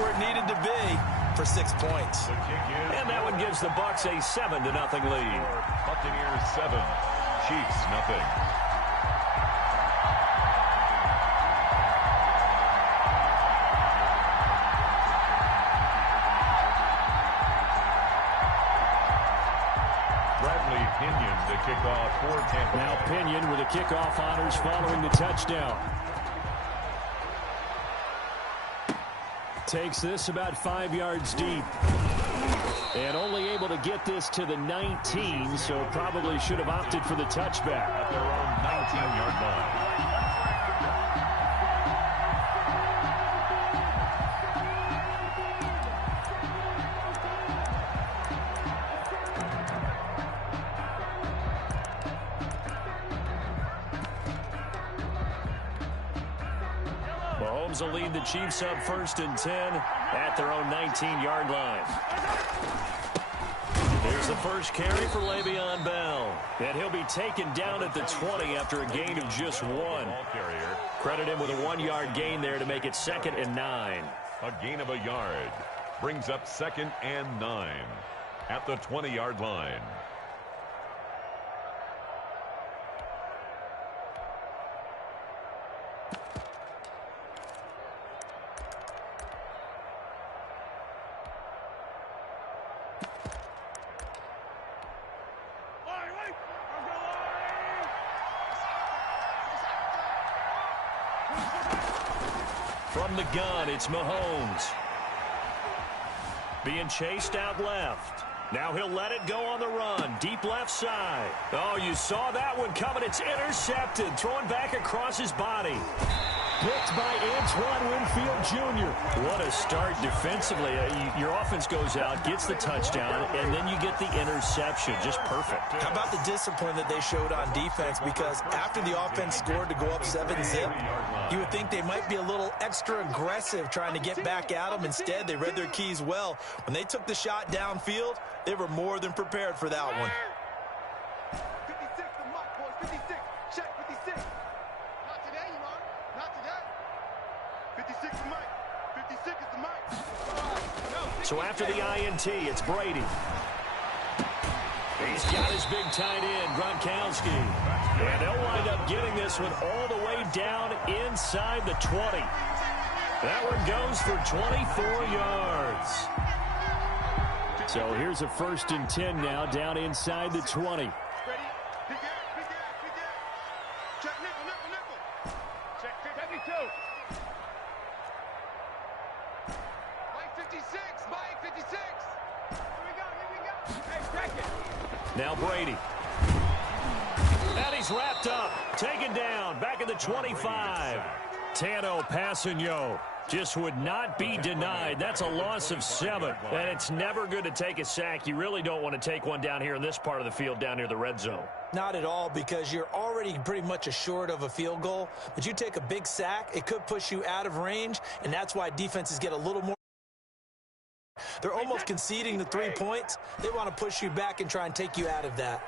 where it needed to be for 6 points. And that one gives the Bucs a 7-0 lead. Buccaneers 7, Chiefs nothing. Pinion the kickoff for Tampa. Now Pinion with the kickoff honors following the touchdown. Takes this about 5 yards deep. And only able to get this to the 19, so probably should have opted for the touchback. At their own 19-yard line. Mahomes will lead the Chiefs up 1st and 10 at their own 19-yard line. Here's the first carry for Le'Veon Bell. And he'll be taken down at the 20 after a gain of just 1. Credit him with a 1-yard gain there to make it 2nd and 9. A gain of a yard brings up 2nd and 9 at the 20-yard line. From the gun, it's Mahomes. Being chased out left. Now he'll let it go on the run. Deep left side. Oh, you saw that one coming. It's intercepted. Thrown back across his body. Picked by Antoine Winfield Jr. What a start defensively. Your offense goes out, gets the touchdown, and then you get the interception. Just perfect. How about the discipline that they showed on defense? Because after the offense scored to go up 7-zip, you would think they might be a little extra aggressive trying to get back at them. Instead, they read their keys well. When they took the shot downfield, they were more than prepared for that one. 56 the mark, boys. 56. Check 56. Not today, you are. Not today. 56 is Mike. 56 is the Mike. So after the INT, it's Brady. He's got his big tight end, Gronkowski. And they'll wind up getting this one all the way down inside the 20. That one goes for 24 yards. So here's a 1st and 10 now down inside the 20. Ready? Big gap. Check nickel. Check 52. Mike 56. Mike 56. Here we go. Hey, check it. Now Brady. And he's wrapped up. Taken down. Back at the 25. Tano Passanio just would not be denied. That's a loss of 7. And it's never good to take a sack. You really don't want to take one down here in this part of the field down near the red zone. Not at all, because you're already pretty much assured of a field goal. But you take a big sack, it could push you out of range, and that's why defenses get a little more. They're almost conceding the 3 points. They want to push you back and try and take you out of that.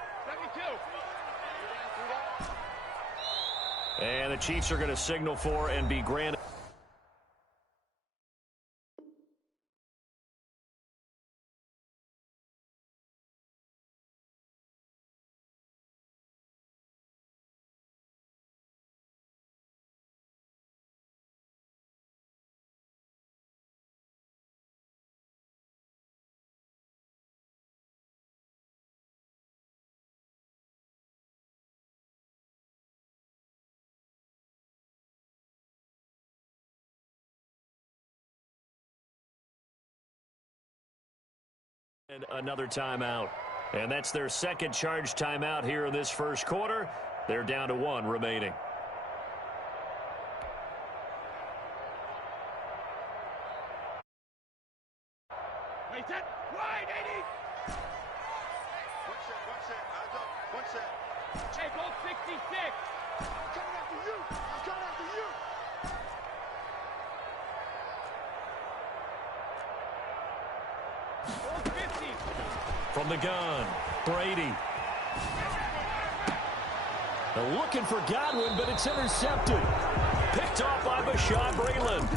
And the Chiefs are going to signal for and be granted. And another timeout. And that's their second charge timeout here in this first quarter. They're down to 1 remaining. Wait, set. Wide, 80. One set. Eyes up. One set. Hey, goal 66. I'm coming after you. I'm coming after you. From the gun, Brady. They're looking for Godwin, but it's intercepted. Picked off by Bashaud Breeland.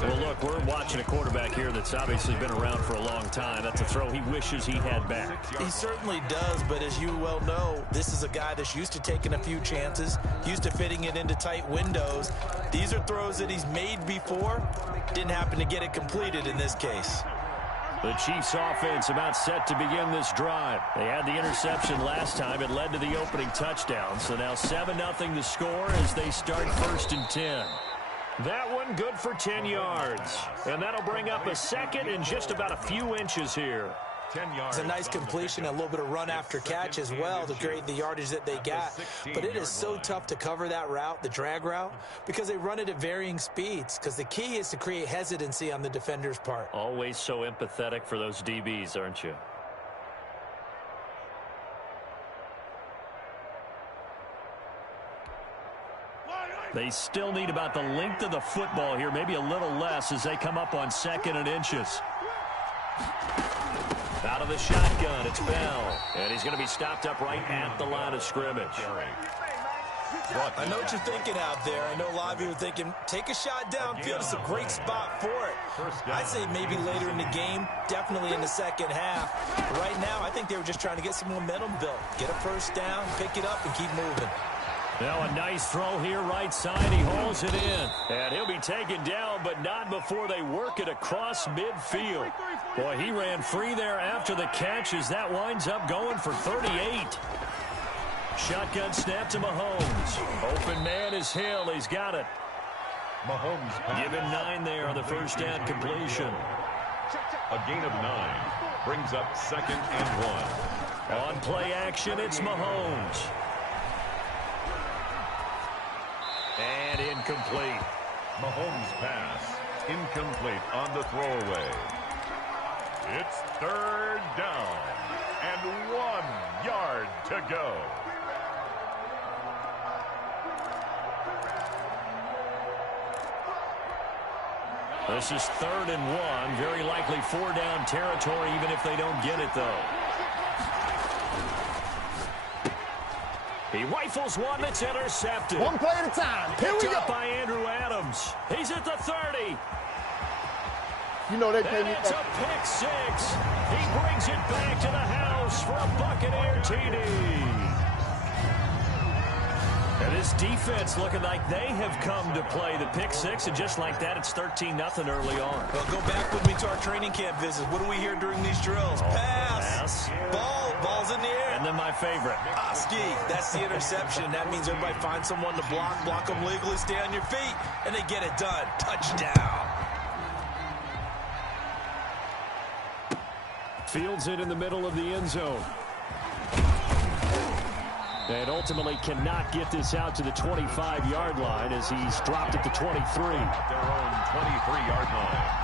Well, look, we're watching a quarterback here that's obviously been around for a long time. That's a throw he wishes he had back. He certainly does, but as you well know, this is a guy that's used to taking a few chances, used to fitting it into tight windows. These are throws that he's made before. Didn't happen to get it completed in this case. The Chiefs offense about set to begin this drive. They had the interception last time. It led to the opening touchdown. So now 7-0 the score as they start 1st and 10. That one good for 10 yards. And that'll bring up a second and just about a few inches here. 10 yards. It's a nice completion, a little bit of run after catch as well to create the yardage that they got. But it is so tough to cover that route, the drag route, because they run it at varying speeds. Because the key is to create hesitancy on the defender's part. Always so empathetic for those DBs, aren't you? They still need about the length of the football here, maybe a little less as they come up on 2nd and inches. Out of the shotgun, it's Bell. And he's going to be stopped up right at the line of scrimmage. I know what you're thinking out there. I know a lot of you are thinking, take a shot downfield. It's a great spot for it. I'd say maybe later in the game, definitely in the second half. But right now, I think they were just trying to get some momentum built. Get a first down, pick it up, and keep moving. Now a nice throw here right side. He hauls it in. And he'll be taken down, but not before they work it across midfield. Boy, he ran free there after the catch as that winds up going for 38. Shotgun snap to Mahomes. Open man is Hill. He's got it. Mahomes Give him 9 there on the first down completion. A gain of 9 brings up 2nd and 1. On play action, it's Mahomes. And incomplete. Mahomes' pass incomplete on the throwaway. It's 3rd down and 1 yard to go. This is 3rd and 1. Very likely 4-down territory even if they don't get it, though. He rifles one that's intercepted. One play at a time. Here we Picked go. up by Andrew Adams. He's at the 30. You know they pay And me it's a back. pick 6. He brings it back to the house for a Buccaneer TD. And this defense looking like they have come to play the pick 6, and just like that, it's 13-0 early on. Well, go back with me to our training camp visit. What do we hear during these drills? Pass. Ball's in the air. And then my favorite. Oski, that's the interception. That means everybody finds someone to block them legally, stay on your feet, and they get it done. Touchdown. Fields it in the middle of the end zone. And ultimately cannot get this out to the 25-yard line as he's dropped at the 23. At their own 23-yard line.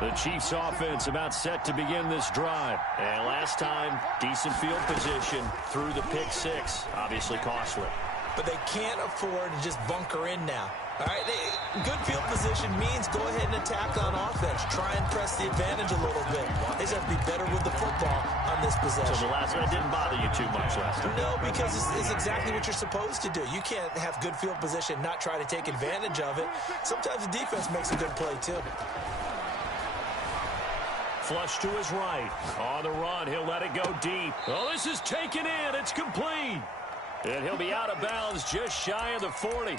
The Chiefs offense about set to begin this drive. And last time, decent field position through the pick 6. Obviously costly. But they can't afford to just bunker in now. All right, good field position means go ahead and attack on offense. Try and press the advantage a little bit. They just have to be better with the football on this possession. So the last one didn't bother you too much last time? No, because it's exactly what you're supposed to do. You can't have good field position, not try to take advantage of it. Sometimes the defense makes a good play, too. Flush to his right. On the run, he'll let it go deep. Oh, this is taken in. It's complete. And he'll be out of bounds just shy of the 40.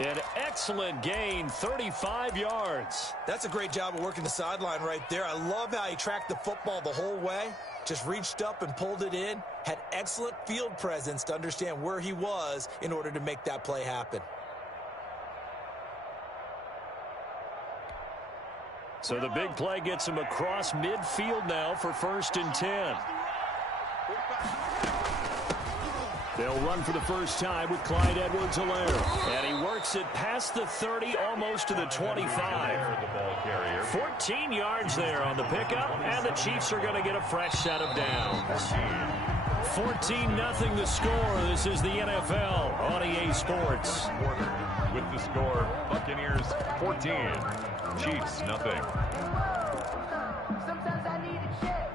An excellent gain, 35 yards. That's a great job of working the sideline right there. I love how he tracked the football the whole way. Just reached up and pulled it in. Had excellent field presence to understand where he was in order to make that play happen. So the big play gets him across midfield now for 1st and 10. They'll run for the first time with Clyde Edwards-Helaire. And he works it past the 30, almost to the 25. 14 yards there on the pickup, and the Chiefs are going to get a fresh set of downs. 14-0 the score. This is the NFL on EA Sports. With the score, Buccaneers 14, Chiefs nothing. Sometimes I need a check.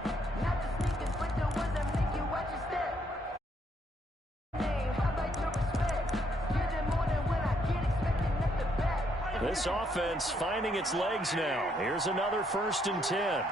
This offense finding its legs now. Here's another 1st and 10.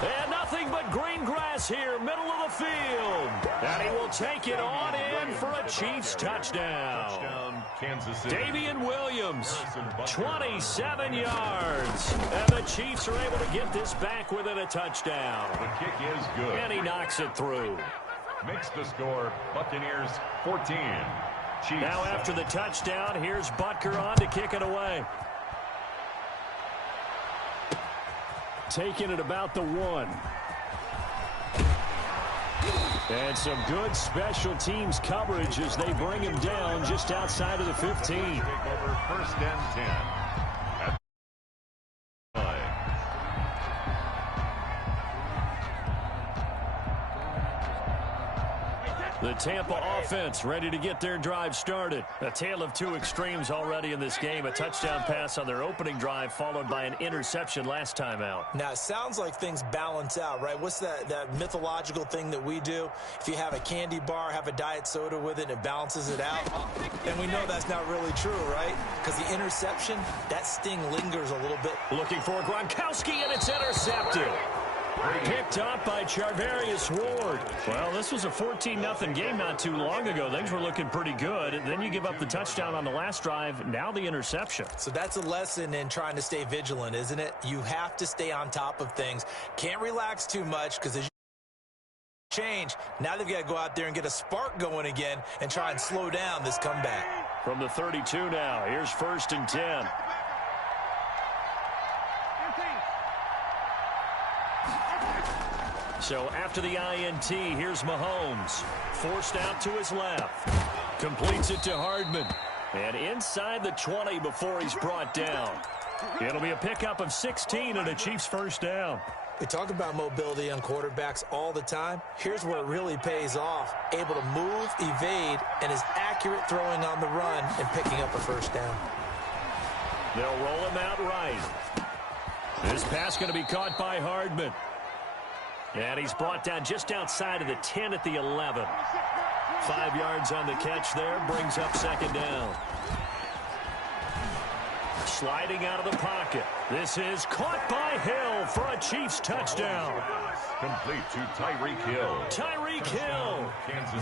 And nothing but green grass here, middle of the field. And he will take it on in for a Chiefs touchdown. Kansas City. Damian Williams, 27 yards. And the Chiefs are able to get this back within a touchdown. The kick is good. And he knocks it through. Makes the score Buccaneers 14. Chiefs. Now after the touchdown, here's Butker on to kick it away. Taking it about the 1. And some good special teams coverage as they bring him down just outside of the 15. Take over 1st and 10. At the Tampa offense ready to get their drive started. A tale of two extremes already in this game. A touchdown pass on their opening drive followed by an interception last time out. Now, it sounds like things balance out, right? What's that mythological thing that we do? If you have a candy bar, have a diet soda with it, and it balances it out. And we know that's not really true, right? Because the interception, that sting lingers a little bit. Looking for Gronkowski, and it's intercepted. Picked up by Charvarius Ward. Well, this was a 14-0 game not too long ago. Things were looking pretty good. And then you give up the touchdown on the last drive. Now the interception. So that's a lesson in trying to stay vigilant, isn't it? You have to stay on top of things. Can't relax too much because as you change, now they've got to go out there and get a spark going again and try and slow down this comeback. From the 32 now, here's 1st and 10. So after the INT, here's Mahomes. Forced out to his left. Completes it to Hardman. And inside the 20 before he's brought down. It'll be a pickup of 16 and a Chiefs 1st down. We talk about mobility on quarterbacks all the time. Here's where it really pays off. Able to move, evade, and is accurate throwing on the run and picking up a 1st down. They'll roll him out right. This pass going to be caught by Hardman. And he's brought down just outside of the 10 at the 11. 5 yards on the catch there, brings up 2nd down. Sliding out of the pocket. This is caught by Hill for a Chiefs touchdown. Complete to Tyreek Hill. Tyreek Hill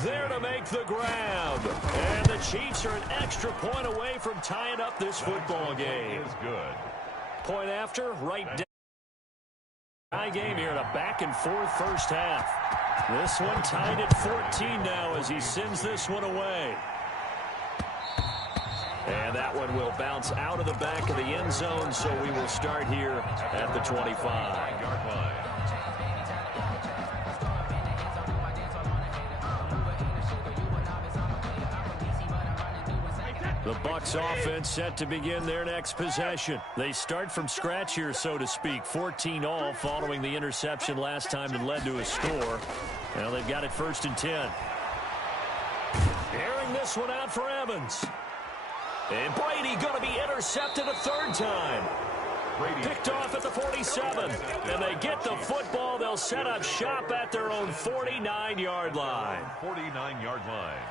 there to make the grab. And the Chiefs are an extra point away from tying up this football game. Is good. Point after, right down. High game here in a back-and-forth 1st half. This one tied at 14 now as he sends this one away. And that one will bounce out of the back of the end zone, so we will start here at the 25-yard line. The Bucs offense set to begin their next possession. They start from scratch here, so to speak. 14-all following the interception last time that led to a score. Now they've got it 1st and 10. Airing this one out for Evans. And Brady going to be intercepted a 3rd time. Brady picked off at the 47. And they get the football. They'll set up shop at their own 49-yard line. 49-yard line.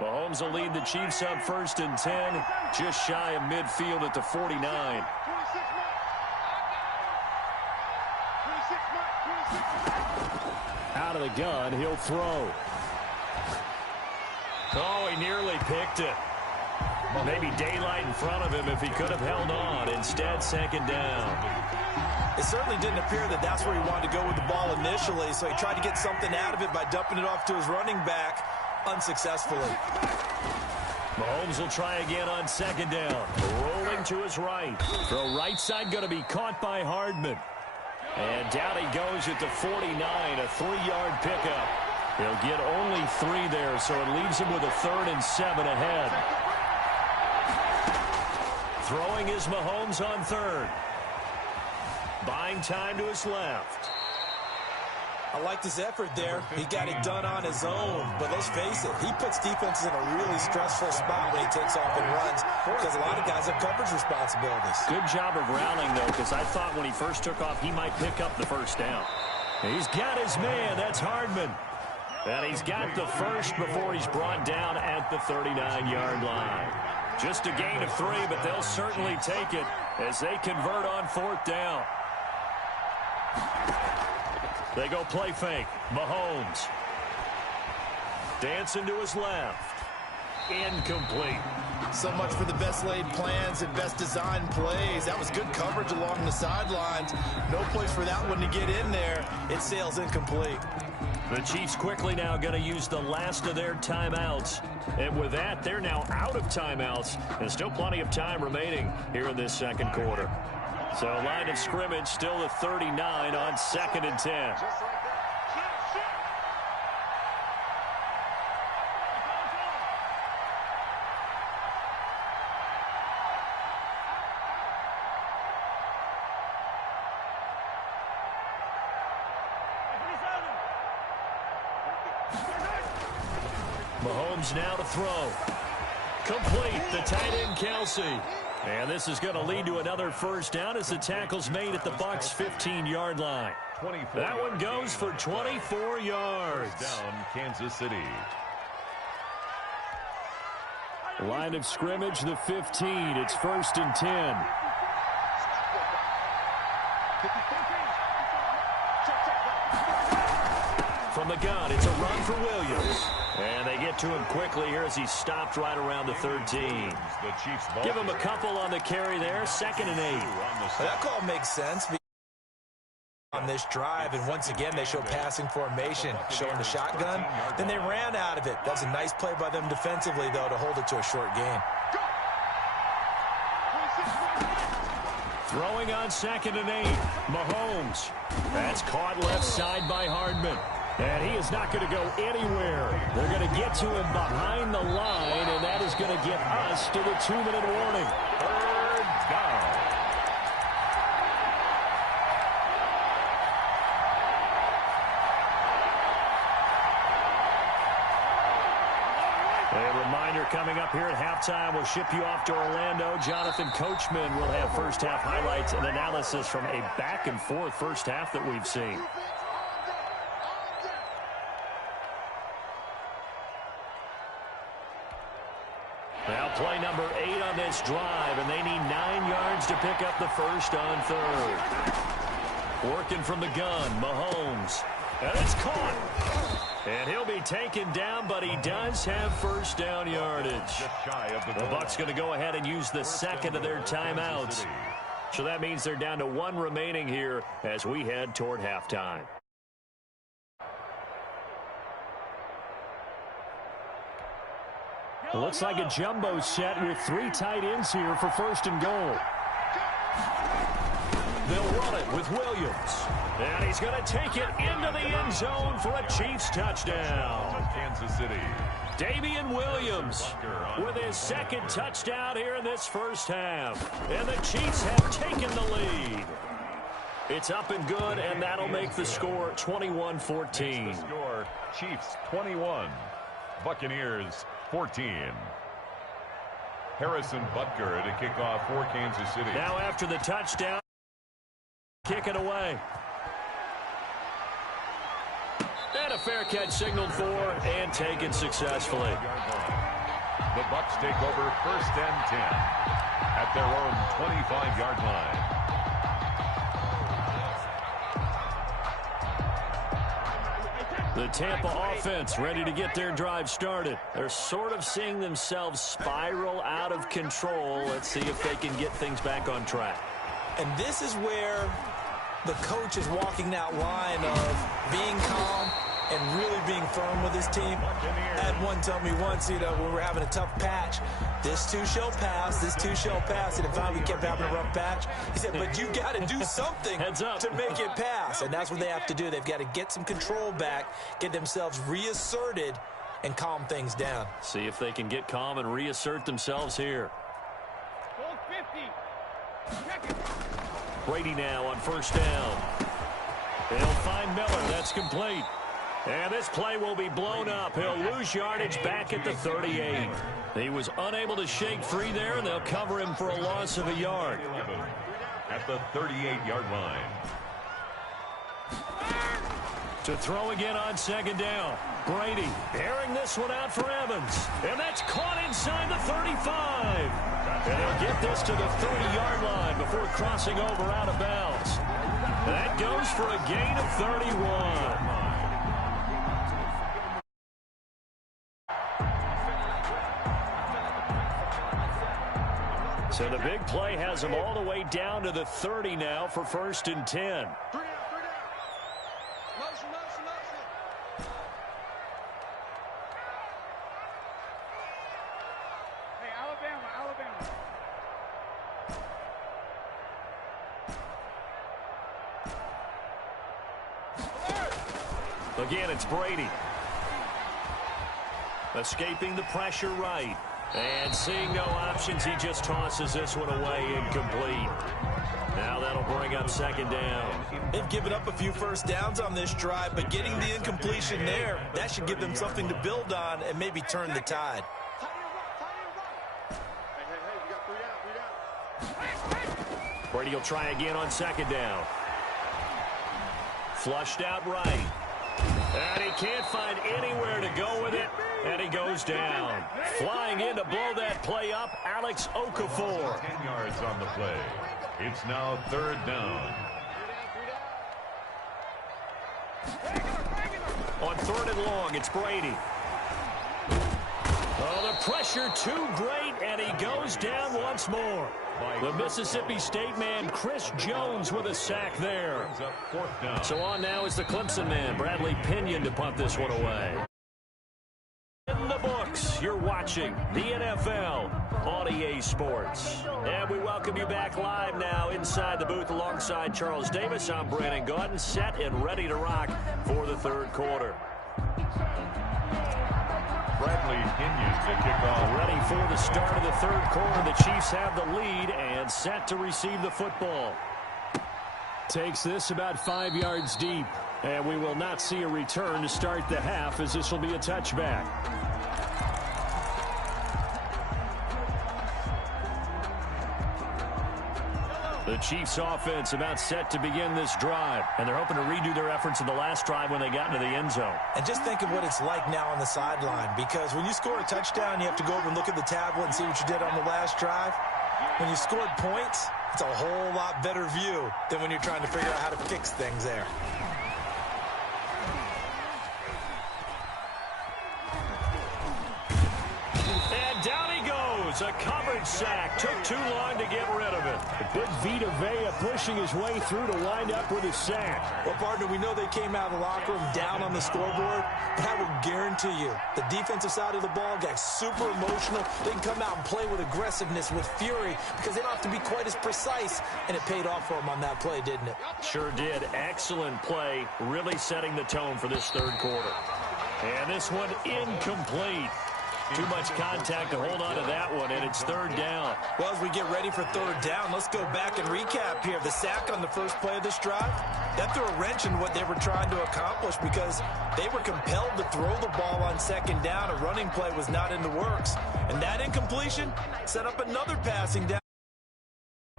Mahomes will lead the Chiefs up 1st and 10, just shy of midfield at the 49. Out of the gun, he'll throw. Oh, he nearly picked it. Maybe daylight in front of him if he could have held on. Instead, 2nd down. It certainly didn't appear that that's where he wanted to go with the ball initially, so he tried to get something out of it by dumping it off to his running back. Unsuccessfully. Mahomes will try again on 2nd down. Rolling to his right. Throw right side going to be caught by Hardman. And down he goes at the 49, a 3-yard pickup. He'll get only 3 there, so it leaves him with a 3rd and 7 ahead. Throwing is Mahomes on 3rd. buying time to his left. I liked his effort there. He got it done on his own. But let's face it, he puts defenses in a really stressful spot when he takes off and runs because a lot of guys have coverage responsibilities. Good job of rallying, though, because I thought when he first took off, he might pick up the first down. He's got his man. That's Hardman. And he's got the first before he's brought down at the 39-yard line. Just a gain of 3, but they'll certainly take it as they convert on 4th down. They go play fake. Mahomes. Dancing to his left. Incomplete. So much for the best laid plans and best designed plays. That was good coverage along the sidelines. No place for that one to get in there. It sails incomplete. The Chiefs quickly now going to use the last of their timeouts. And with that, they're now out of timeouts. And still plenty of time remaining here in this second quarter. So line of scrimmage still the 39 on 2nd and 10. Mahomes now to throw. Complete. The tight end, Kelsey. And this is going to lead to another first down as the tackle's made at the Bucs' 15-yard line. That one goes for 24 yards. Down, Kansas City. Line of scrimmage, the 15. It's 1st and 10. From the gun, it's a run for Williams. And they get to him quickly here as he stopped right around the 13. Give him a couple on the carry there. 2nd and 8. That call makes sense on this drive, and once again they show passing formation, showing the shotgun. Then they ran out of it. That's a nice play by them defensively, though, to hold it to a short gain. Throwing on 2nd and 8. Mahomes. That's caught left side by Hardman. And he is not going to go anywhere. They're going to get to him behind the line, and that is going to get us to the 2-minute warning. 3rd down. A reminder coming up here at halftime, we'll ship you off to Orlando. Jonathan Coachman will have first-half highlights and analysis from a back-and-forth first half that we've seen. Now play number 8 on this drive, and they need 9 yards to pick up the first on 3rd. Working from the gun, Mahomes. And it's caught. And he'll be taken down, but he does have first down yardage. The Bucs going to go ahead and use the 2nd of their timeouts. So that means they're down to 1 remaining here as we head toward halftime. It looks like a jumbo set with 3 tight ends here for 1st and goal. They'll run it with Williams. And he's going to take it into the end zone for a Chiefs touchdown. Kansas City. Damian Williams with his 2nd touchdown here in this first half. And the Chiefs have taken the lead. It's up and good, and that'll make the score 21-14. Score, Chiefs 21, Buccaneers 14. Harrison Butker to kick off for Kansas City. Now after the touchdown, kick it away. And a fair catch signaled for and taken successfully. The Bucs take over 1st and 10 at their own 25-yard line. The Tampa offense ready to get their drive started. They're sort of seeing themselves spiral out of control. Let's see if they can get things back on track. And this is where the coach is walking that line of being calm and really being firm with his team. I had one tell me once, when we were having a tough patch, this too shall pass, this too shall pass. And finally we kept having a rough patch. He said, but you got to do something to make it pass. And that's what they have to do. They've got to get some control back, get themselves reasserted, and calm things down. See if they can get calm and reassert themselves here. Brady now on first down. He'll find Miller. That's complete. And this play will be blown up. He'll lose yardage back at the 38. He was unable to shake free there, and they'll cover him for a loss of a yard. At the 38-yard line. To throw again on second down. Brady airing this one out for Evans. And that's caught inside the 35. And he'll get this to the 30-yard line before crossing over out of bounds. That goes for a gain of 31. So the big play has him all the way down to the 30 now for 1st and 10. Motion, motion, motion. Hey, Alabama, Alabama. Again, it's Brady. Escaping the pressure right. And seeing no options, he just tosses this one away incomplete. Now that'll bring up second down. They've given up a few first downs on this drive, but getting the incompletion there, that should give them something to build on and maybe turn the tide. Brady will try again on second down. Flushed out right. And he can't find anywhere to go with it. And he goes down. Flying in to blow that play up, Alex Okafor. 10 yards on the play. It's now 3rd down. On 3rd and long, it's Brady. Oh, the pressure too great, and he goes down once more. The Mississippi State man, Chris Jones, with a sack there. So on now is the Clemson man, Bradley Pinion, to punt this one away. In the books, you're watching the NFL on EA Sports. And we welcome you back live now inside the booth alongside Charles Davis. I'm Brandon Gaudin, set and ready to rock for the 3rd quarter. Bradley Pinion to kick off. Ready for the start of the 3rd quarter. The Chiefs have the lead and set to receive the football. Takes this about 5 yards deep. And we will not see a return to start the half, as this will be a touchback. The Chiefs offense about set to begin this drive, and they're hoping to redo their efforts in the last drive when they got into the end zone. And just think of what it's like now on the sideline, because when you score a touchdown, you have to go over and look at the tablet and see what you did on the last drive. When you scored points, it's a whole lot better view than when you're trying to figure out how to fix things there. A coverage sack. Took too long to get rid of it. Big Vita Vea pushing his way through to wind up with a sack. Well, partner, we know they came out of the locker room down on the scoreboard, but I will guarantee you the defensive side of the ball got super emotional. They can come out and play with aggressiveness, with fury, because they don't have to be quite as precise, and it paid off for them on that play, didn't it? Sure did. Excellent play, really setting the tone for this 3rd quarter. And this one incomplete. Too much contact to hold on to that one, and it's 3rd down. Well, as we get ready for 3rd down, let's go back and recap here. The sack on the first play of this drive, that threw a wrench in what they were trying to accomplish, because they were compelled to throw the ball on 2nd down. A running play was not in the works. And that incompletion set up another passing down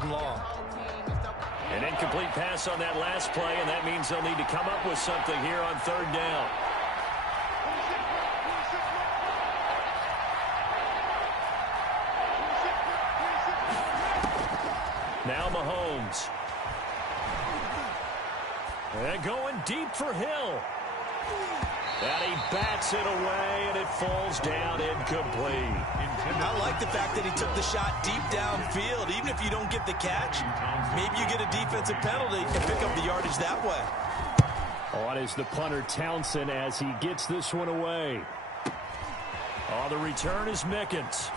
long. An incomplete pass on that last play, and that means they'll need to come up with something here on 3rd down. Now Mahomes. And going deep for Hill. And he bats it away, and it falls down incomplete. I like the fact that he took the shot deep downfield. Even if you don't get the catch, maybe you get a defensive penalty and pick up the yardage that way. On is the punter Townsend as he gets this one away. Oh, the return is Mickens.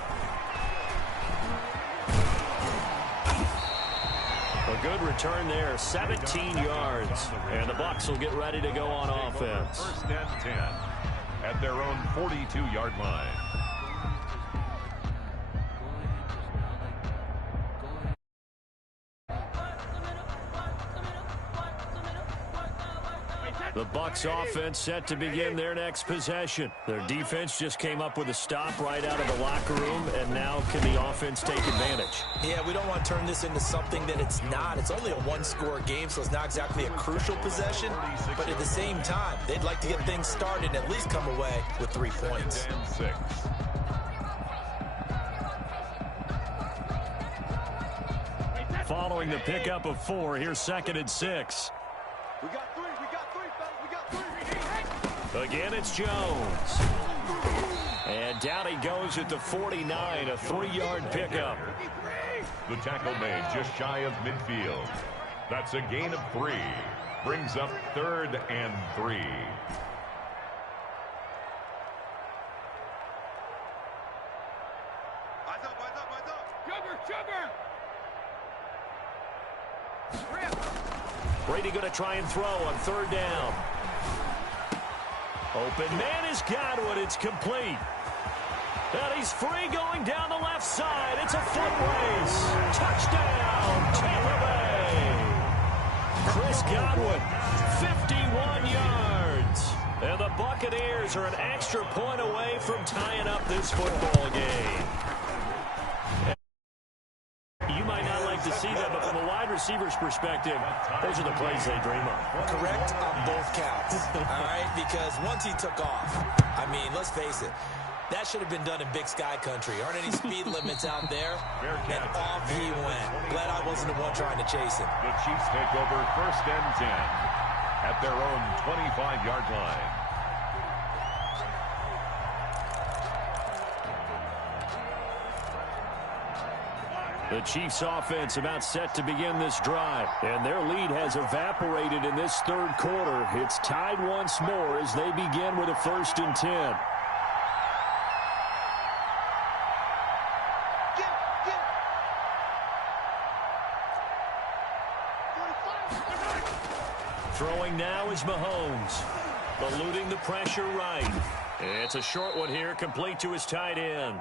A good return there, 17 yards. And the Bucs will get ready to go on offense. 1st and 10 at their own 42-yard line. The Bucs offense set to begin their next possession. Their defense just came up with a stop right out of the locker room, and now can the offense take advantage? Yeah, we don't want to turn this into something that it's not. It's only a one-score game, so it's not exactly a crucial possession. But at the same time, they'd like to get things started and at least come away with 3 points. Following the pickup of 4, here's 2nd and 6. We got three, fellas, we got three. Again, it's Jones. And down he goes at the 49, a 3-yard pickup. The tackle made just shy of midfield. That's a gain of 3. Brings up 3rd and 3. Eyes up. Sugar. Brady going to try and throw on 3rd down. Open man is Godwin. It's complete. And he's free going down the left side. It's a foot race. Touchdown, Tampa Bay. Chris Godwin, 51 yards. And the Buccaneers are an extra point away from tying up this football game. You might not like to see that, but from a wide receiver's perspective, those are the plays they dream of. Correct on both counts, all right? Because once he took off, I mean, let's face it, that should have been done in Big Sky country. Aren't any speed limits out there? And off he went. Glad I wasn't the one trying to chase him. The Chiefs take over 1st and 10 at their own 25-yard line. The Chiefs offense about set to begin this drive, and their lead has evaporated in this 3rd quarter. It's tied once more as they begin with a 1st and 10. Throwing now is Mahomes, eluding the pressure right. It's a short one here, complete to his tight end.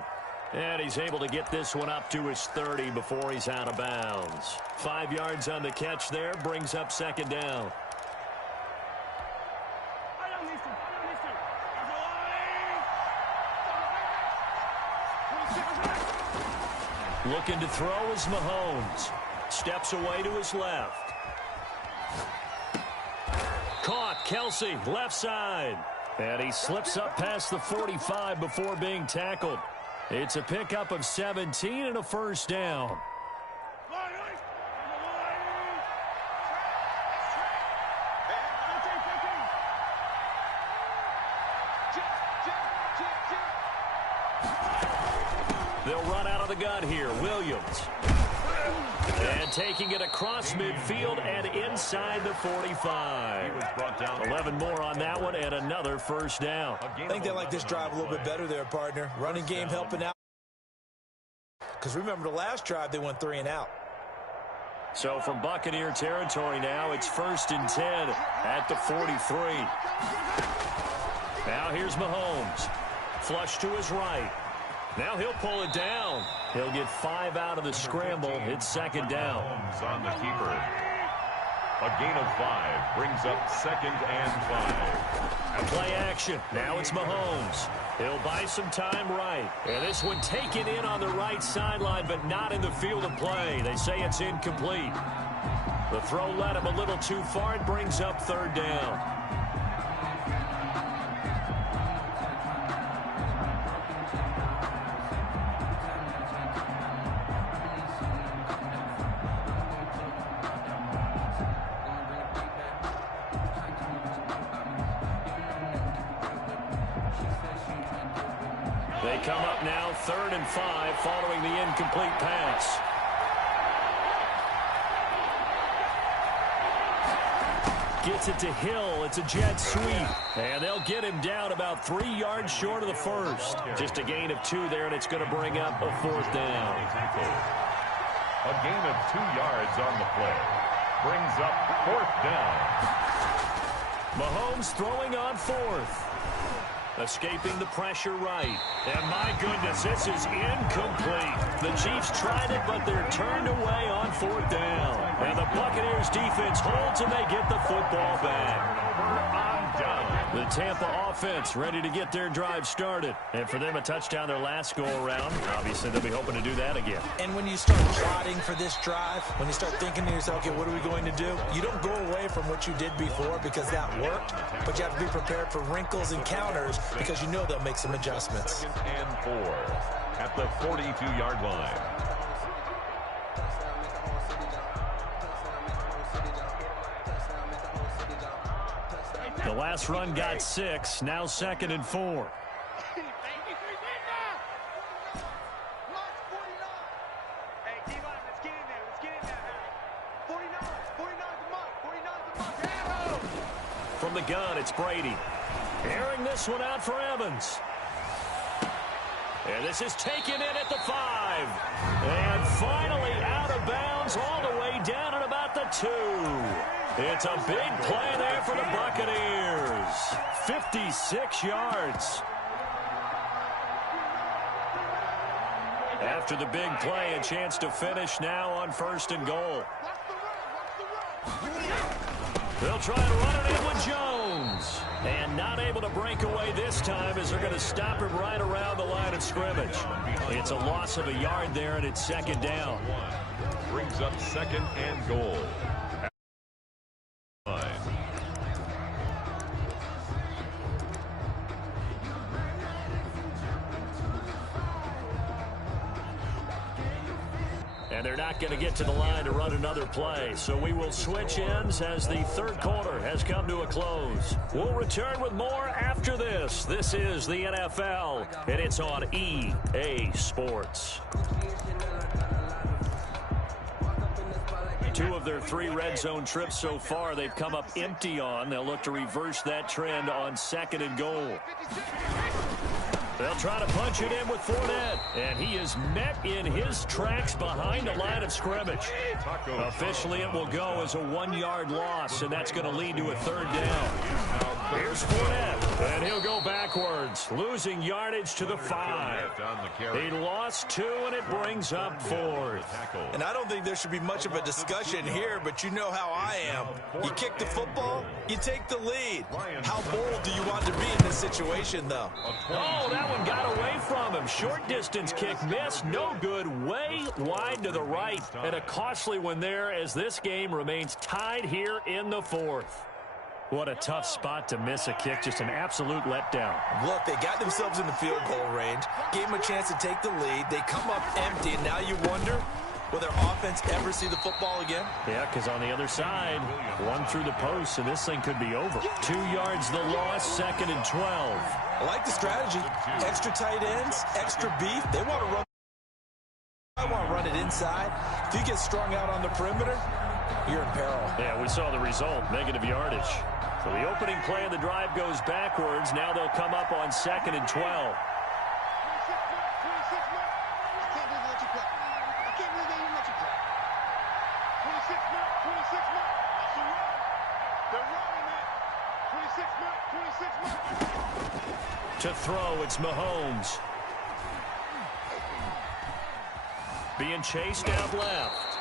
And he's able to get this one up to his 30 before he's out of bounds. 5 yards on the catch there, brings up 2nd down. Looking to throw is Mahomes. Steps away to his left. Caught, Kelsey, left side. And he slips up past the 45 before being tackled. It's a pickup of 17 and a 1st down. They'll run out of the gun here. Williams. And taking it across midfield and inside the 45. 11 more on that one and another 1st down. I think they like this drive a little bit better there, partner. Running game helping out. Because remember the last drive, they went 3 and out. So from Buccaneer territory now, it's 1st and 10 at the 43. Now here's Mahomes. Flush to his right. Now he'll pull it down. He'll get 5 out of the scramble. It's 2nd down. On the keeper. A gain of 5 brings up 2nd and 5. Play action. Now it's Mahomes. He'll buy some time right. And this one taken in on the right sideline, but not in the field of play. They say it's incomplete. The throw led him a little too far. It brings up 3rd down. They come up now 3rd and 5 following the incomplete pass. Gets it to Hill. It's a jet sweep. And they'll get him down about 3 yards short of the 1st. Just a gain of 2 there, and it's going to bring up a 4th down. A gain of 2 yards on the play. Brings up 4th down. Mahomes throwing on 4th. Escaping the pressure right. And my goodness, this is incomplete. The Chiefs tried it, but they're turned away on 4th down. And the Buccaneers defense holds and they get the football back. The Tampa offense ready to get their drive started. And for them, a touchdown their last go-around. Obviously, they'll be hoping to do that again. And when you start plotting for this drive, when you start thinking to yourself, okay, what are we going to do? You don't go away from what you did before because that worked, but you have to be prepared for wrinkles and counters because you know they'll make some adjustments. 2nd and 4 at the 42-yard line. The last run got 6. Now 2nd and 4. From the gun, it's Brady. Airing this one out for Evans. And this is taken in at the 5. And finally out of bounds all the way down at about the 2. It's a big play there for the Buccaneers. 56 yards. After the big play, a chance to finish now on 1st and goal. They'll try and run it in with Jones. And not able to break away this time as they're going to stop him right around the line of scrimmage. It's a loss of a yard there, and it's 2nd down. Brings up 2nd and goal. And they're not going to get to the line to run another play. So we will switch ends as the 3rd quarter has come to a close. We'll return with more after this. This is the NFL, and it's on EA Sports. 2 of their 3 red zone trips so far they've come up empty on. They'll look to reverse that trend on 2nd and goal. They'll try to punch it in with Fournette, and he is met in his tracks behind the line of scrimmage. Officially, it will go as a 1-yard loss, and that's going to lead to a 3rd down. Here's Fournette, and he'll go backwards, losing yardage to the 5. He lost 2, and it brings up 4th. And I don't think there should be much of a discussion here, but you know how I am. You kick the football, you take the lead. How bold do you want to be in this situation, though? Oh, that one got away from him. Short distance kick missed. No good. Way wide to the right. And a costly one there as this game remains tied here in the 4th. What a tough spot to miss a kick. Just an absolute letdown. Look, they got themselves in the field goal range, gave them a chance to take the lead. They come up empty, and now you wonder, will their offense ever see the football again? Yeah, because on the other side, 1 through the post, and this thing could be over. 2 yards the loss, 2nd and 12. I like the strategy. Extra tight ends, extra beef. They want to run. I want to run it inside. If you get strung out on the perimeter, you're in peril. Yeah, we saw the result, negative yardage. So the opening play of the drive goes backwards. Now they'll come up on 2nd and 12. To throw, it's Mahomes. Being chased out left.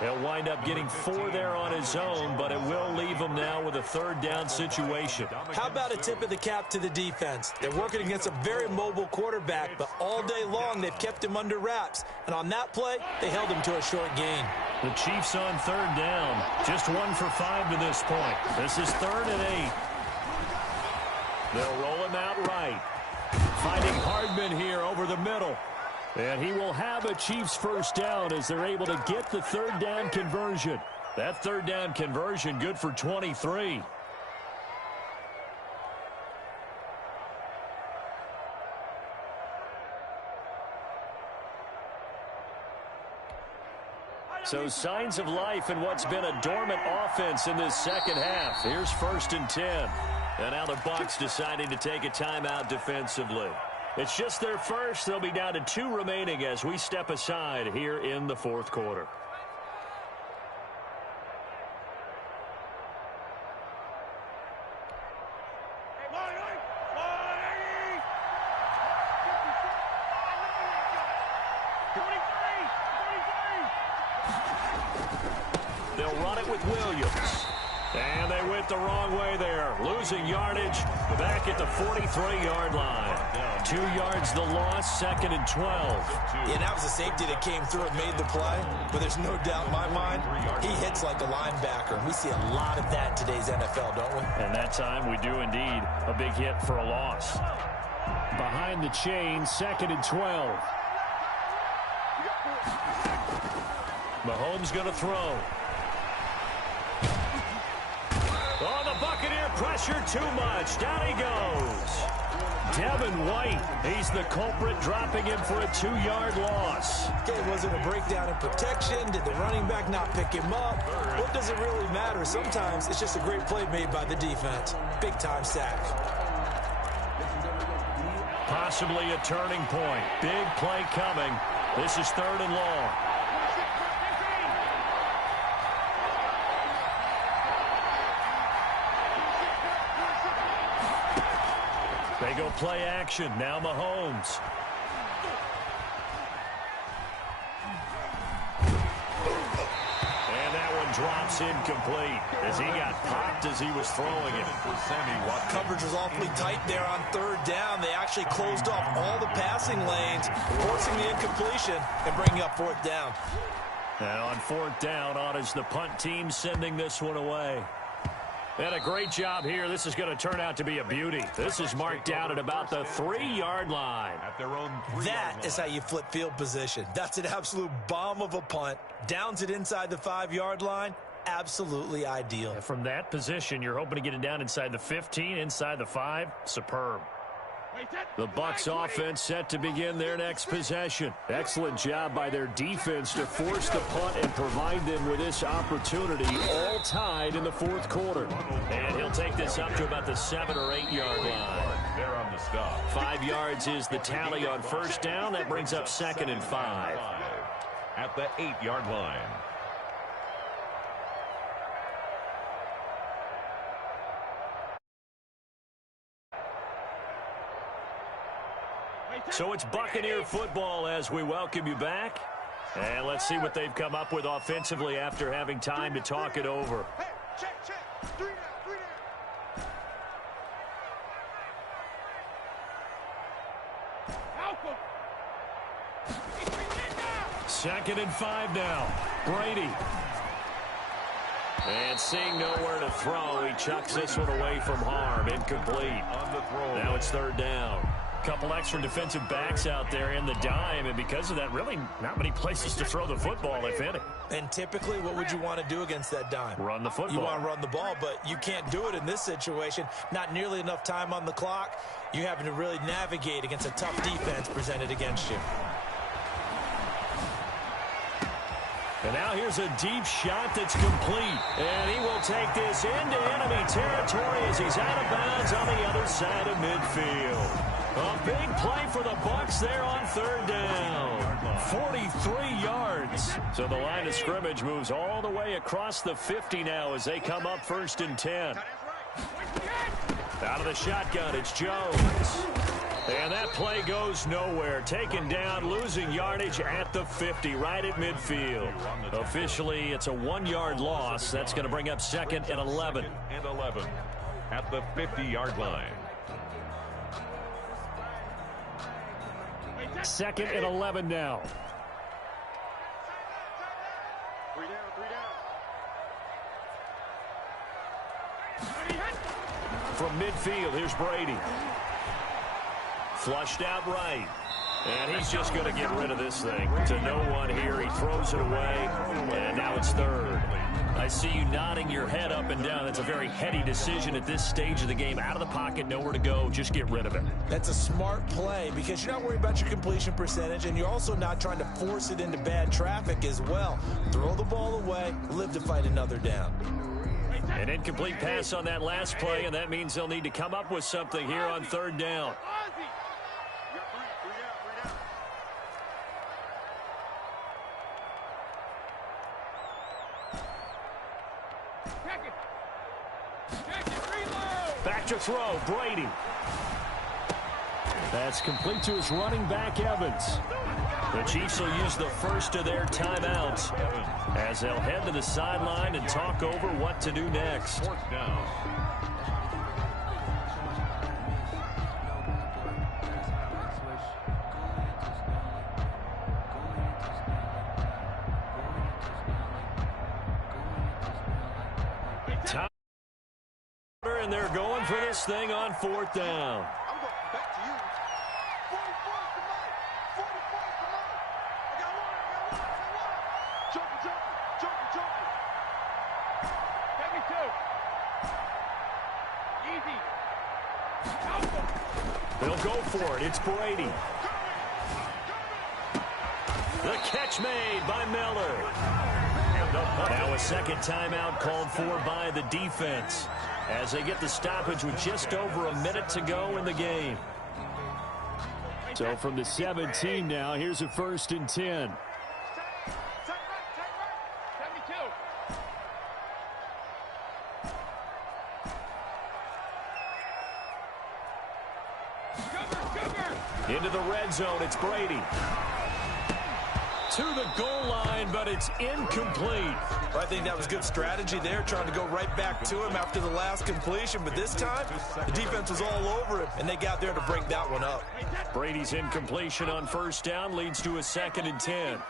He'll wind up getting 4 there on his own, but it will leave him now with a 3rd down situation. How about a tip of the cap to the defense? They're working against a very mobile quarterback, but all day long they've kept him under wraps. And on that play, they held him to a short gain. The Chiefs on 3rd down. Just 1 for 5 to this point. This is 3rd and 8. They'll roll him out right. Finding Hardman here over the middle. And he will have a Chiefs 1st down as they're able to get the 3rd down conversion. That 3rd down conversion good for 23. So signs of life in what's been a dormant offense in this 2nd half. Here's 1st and 10. And now the Bucs deciding to take a timeout defensively. It's just their first. They'll be down to 2 remaining as we step aside here in the 4th quarter. They'll run it with Williams. And they went the wrong way there, losing yardage back at the 43-yard line. 2 yards the loss, 2nd and 12. Yeah, that was a safety that came through and made the play, but there's no doubt in my mind, he hits like a linebacker. We see a lot of that in today's NFL, don't we? And that time we do indeed a big hit for a loss. Behind the chain, 2nd and 12. Mahomes going to throw. Oh, the Buccaneer pressure too much. Down he goes. Devin White, he's the culprit, dropping him for a 2-yard loss. Okay, was it a breakdown in protection? Did the running back not pick him up? What does it really matter? Sometimes it's just a great play made by the defense. Big-time sack. Possibly a turning point. Big play coming. This is 3rd and long. They go play action. Now Mahomes. And that one drops incomplete as he got popped as he was throwing it. Coverage was awfully tight there on 3rd down. They actually closed off all the passing lanes, forcing the incompletion and bringing up 4th down. And on 4th down, on is the punt team sending this one away. And a great job here. This is going to turn out to be a beauty. This is marked down at about the 3-yard line. At their own That is how you flip field position. That's an absolute bomb of a punt. Downs it inside the 5-yard line. Absolutely ideal. And from that position, you're hoping to get it down inside the 15, inside the 5. Superb. The Bucs offense set to begin their next possession. Excellent job by their defense to force the punt and provide them with this opportunity, all tied in the 4th quarter. And he'll take this up to about the 7 or 8 yard line. They're on the stop. 5 yards is the tally on 1st down. That brings up 2nd and 5. At the 8-yard line. So it's Buccaneer football as we welcome you back. And let's see what they've come up with offensively after having time to talk it over. Hey, check. 3 down. 2nd and 5 now. Brady. And seeing nowhere to throw, he chucks this one away from harm. Incomplete. On the throw. Now it's 3rd down. Couple extra defensive backs out there in the dime, and because of that, really not many places to throw the football, if any. And typically, what would you want to do against that dime? Run the football. You want to run the ball, but you can't do it in this situation. Not nearly enough time on the clock. You're having to really navigate against a tough defense presented against you. And now here's a deep shot that's complete. And he will take this into enemy territory as he's out of bounds on the other side of midfield. A big play for the Bucs there on 3rd down. 43 yards. So the line of scrimmage moves all the way across the 50 now as they come up 1st and 10. Out of the shotgun, it's Jones. And that play goes nowhere. Taken down, losing yardage at the 50, right at midfield. Officially, it's a 1-yard loss. That's going to bring up 2nd and 11. And 11 at the 50-yard line. 2nd and 11 now. 3 down. From midfield, here's Brady. Flushed out right. And he's just going to get rid of this thing. To no one here. He throws it away. And now it's 3rd. I see you nodding your head up and down. That's a very heady decision at this stage of the game. Out of the pocket, nowhere to go. Just get rid of it. That's a smart play because you're not worried about your completion percentage, and you're also not trying to force it into bad traffic as well. Throw the ball away, live to fight another down. An incomplete pass on that last play, and that means they'll need to come up with something here on 3rd down. Back to throw, Brady. That's complete to his running back, Evans. The Chiefs will use the first of their timeouts as they'll head to the sideline and talk over what to do next. Fourth down. And they're going for this thing on fourth down. I'm going back to you. 44 is the mic. 44 is the mic. I got one. Joker. Take me two. Easy. They'll go for it. It's Brady. The catch made by Miller. Now a second timeout called for by the defense as they get the stoppage with just over a minute to go in the game. So from the 17 now, here's a 1st and 10. Take right. Take me two. Into the red zone, it's Brady. To the goal line, but it's incomplete. Well, I think that was good strategy there, trying to go right back to him after the last completion. But this time, the defense was all over him, and they got there to break that one up. Brady's incompletion on 1st down leads to a 2nd and 10.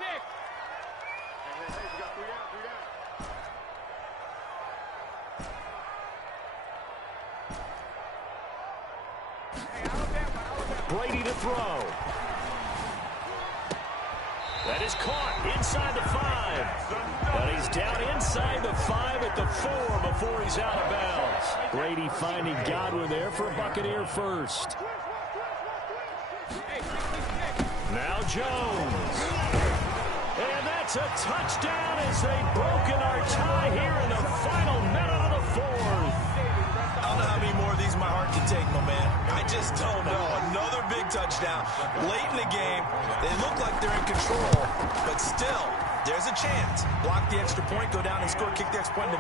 Brady to throw. That is caught inside the 5. But he's down inside the 5 at the 4 before he's out of bounds. Brady finding Godwin there for a Buccaneer first. Now Jones. And that's a touchdown as they've broken our tie here in the final minute of the 4th. I don't know how many more of these my heart can take, my man. I just don't know. Another big touchdown late in the game. They look like they're in control, but still, there's a chance. Block the extra point, go down and score, kick the extra point.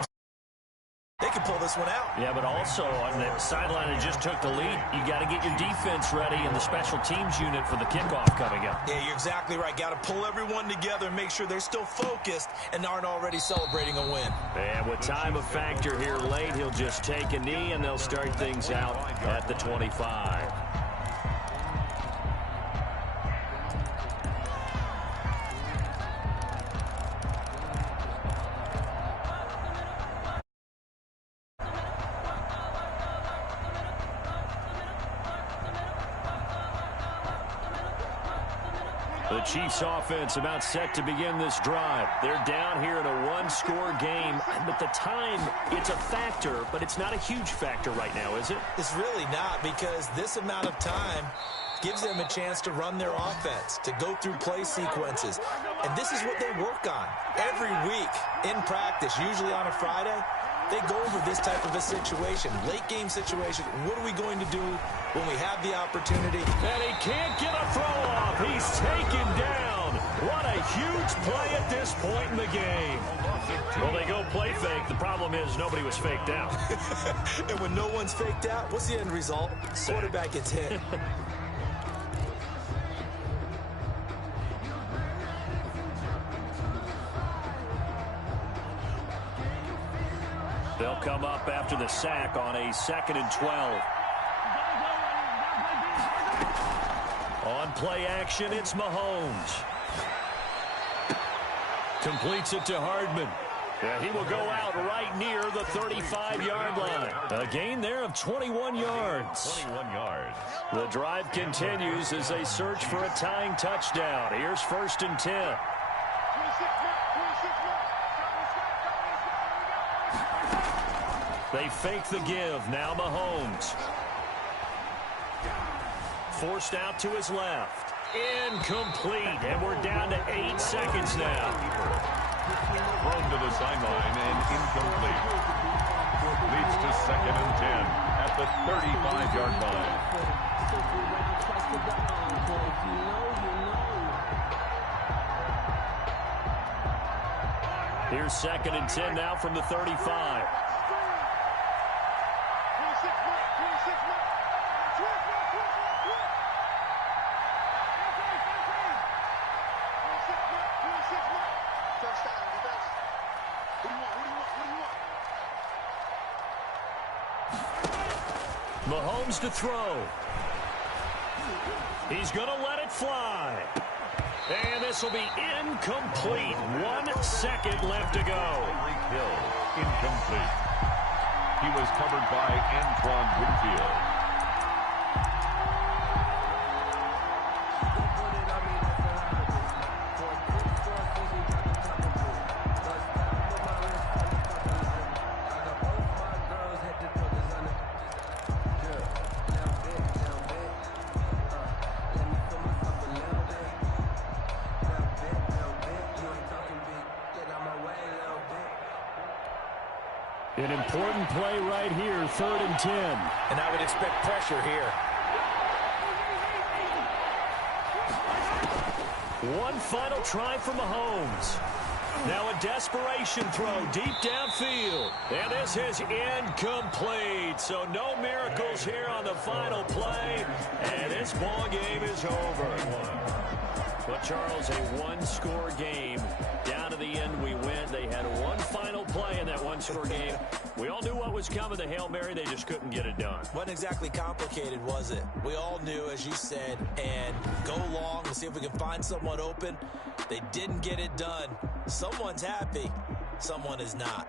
They can pull this one out. Yeah, but also on the sideline that just took the lead, you got to get your defense ready and the special teams unit for the kickoff coming up. Yeah, you're exactly right. Got to pull everyone together and make sure they're still focused and aren't already celebrating a win. And with time a factor here late, he'll just take a knee and they'll start things out at the 25. The Chiefs offense about set to begin this drive. They're down here in a one-score game. But the time, it's a factor, but it's not a huge factor right now, is it? It's really not, because this amount of time gives them a chance to run their offense, to go through play sequences. And this is what they work on every week in practice, usually on a Friday. They go over this type of a situation, late game situation. What are we going to do when we have the opportunity? And he can't get a throw off. He's taken down. What a huge play at this point in the game. Well, they go play fake. The problem is nobody was faked out. And when no one's faked out, what's the end result? Quarterback gets hit. They'll come up after the sack on a 2nd and 12. On play action, it's Mahomes. Completes it to Hardman. Yeah, he will go out right near the 35-yard line. A gain there of 21 yards. 21 yards. The drive continues as they search for a tying touchdown. Here's 1st and 10. They fake the give. Now Mahomes. Forced out to his left. Incomplete. And we're down to 8 seconds now. Thrown to the sideline and incomplete. Leads to 2nd and 10 at the 35-yard line. Here's 2nd and 10 now from the 35. Mahomes to throw. He's going to let it fly. And this will be incomplete. 1 second left to go. Hill, incomplete. He was covered by Antoine Winfield. An important play right here, 3rd and 10. And I would expect pressure here. One final try for Mahomes. Now a desperation throw deep downfield. And this is incomplete. So no miracles here on the final play. And this ball game is over. But, Charles, a one-score game. Down to the end we went. They had one final play in that one-score game. We all knew what was coming, the Hail Mary. They just couldn't get it done. Wasn't exactly complicated, was it? We all knew, as you said, and go long and see if we can find someone open. They didn't get it done. Someone's happy. Someone is not.